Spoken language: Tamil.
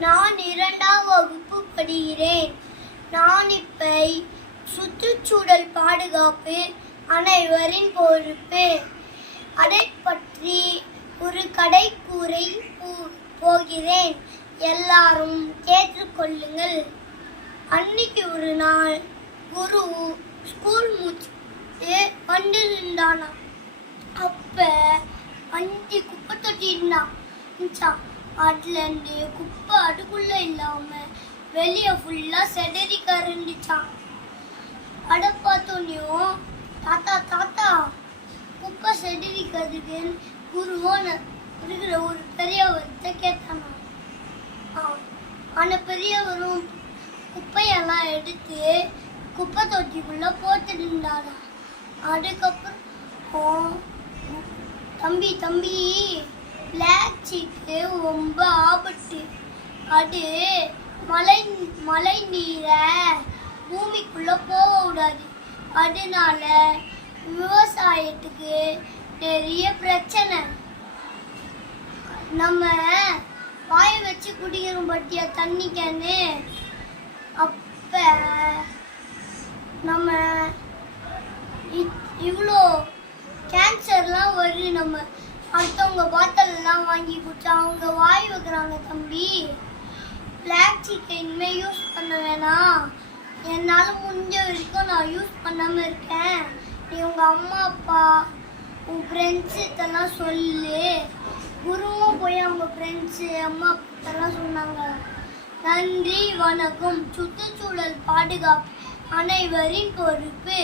நான் 2ஆம் வகுப்பு படிக்கிறேன். நான் இப்ப சுற்றுச்சூழல் பாதுகாப்பு அனைவரின் பொறுப்பு அதை பற்றி ஒரு கதை கூற போகிறேன். எல்லாரும் கேட்டுக்கொள்ளுங்கள். அன்னைக்கு ஒரு நாள் குரு ஸ்கூல் முடிச்சுட்டு வந்துருந்தானா. அப்ப 5 குப்பை தொட்டி இருந்தான். அதுல இருந்து குப்பை அதுக்குள்ள இல்லாம வெளிய ஃபுல்லா செதறி கரண்டுச்சான். அட பார்த்தோன்னையும் தாத்தா தாத்தா குப்பை செதறிக்கிறதுக்கு குருவோன்னு இருக்கிற ஒரு பெரியவர்கிட்ட கேட்டானா. அந்த பெரியவரும் குப்பையெல்லாம் எடுத்து குப்பை தொட்டிக்குள்ள போட்டுட்டு இருந்தாரா. அதுக்கப்புறம் தம்பி தம்பி பிளாக் சீக்கு ரொம்ப ஆபத்து. அது மழை நீரை பூமிக்குள்ள போக விடாது. அதனால விவசாயத்துக்கு நிறைய பிரச்சனை. நம்ம வாயை வச்சு குடிக்கிறோம் பட்டியா தண்ணி கேன்னு. அப்ப நம்ம இவ்வளோ கேன்சர்லாம் வருது. நம்ம அடுத்தவங்க பாட்டில் எல்லாம் வாங்கி குடிச்சா அவங்க வாய் வைக்கிறாங்க. தம்பி பிளாக் சீக்கை இனிமேல் யூஸ் பண்ண வேணாம். என்னால் முடிஞ்ச வரைக்கும் நான் யூஸ் பண்ணாமல் இருக்கேன். நீ உங்கள் அம்மா அப்பா உன் ஃப்ரெண்ட்ஸுக்கெல்லாம் சொல்லு. குருவும் போய் அவங்க ஃப்ரெண்ட்ஸு அம்மா அப்பாட்டெல்லாம் சொன்னாங்க. நன்றி, வணக்கம். சுற்றுச்சூழல் பாதுகாப்பு அனைவரின் பொறுப்பு.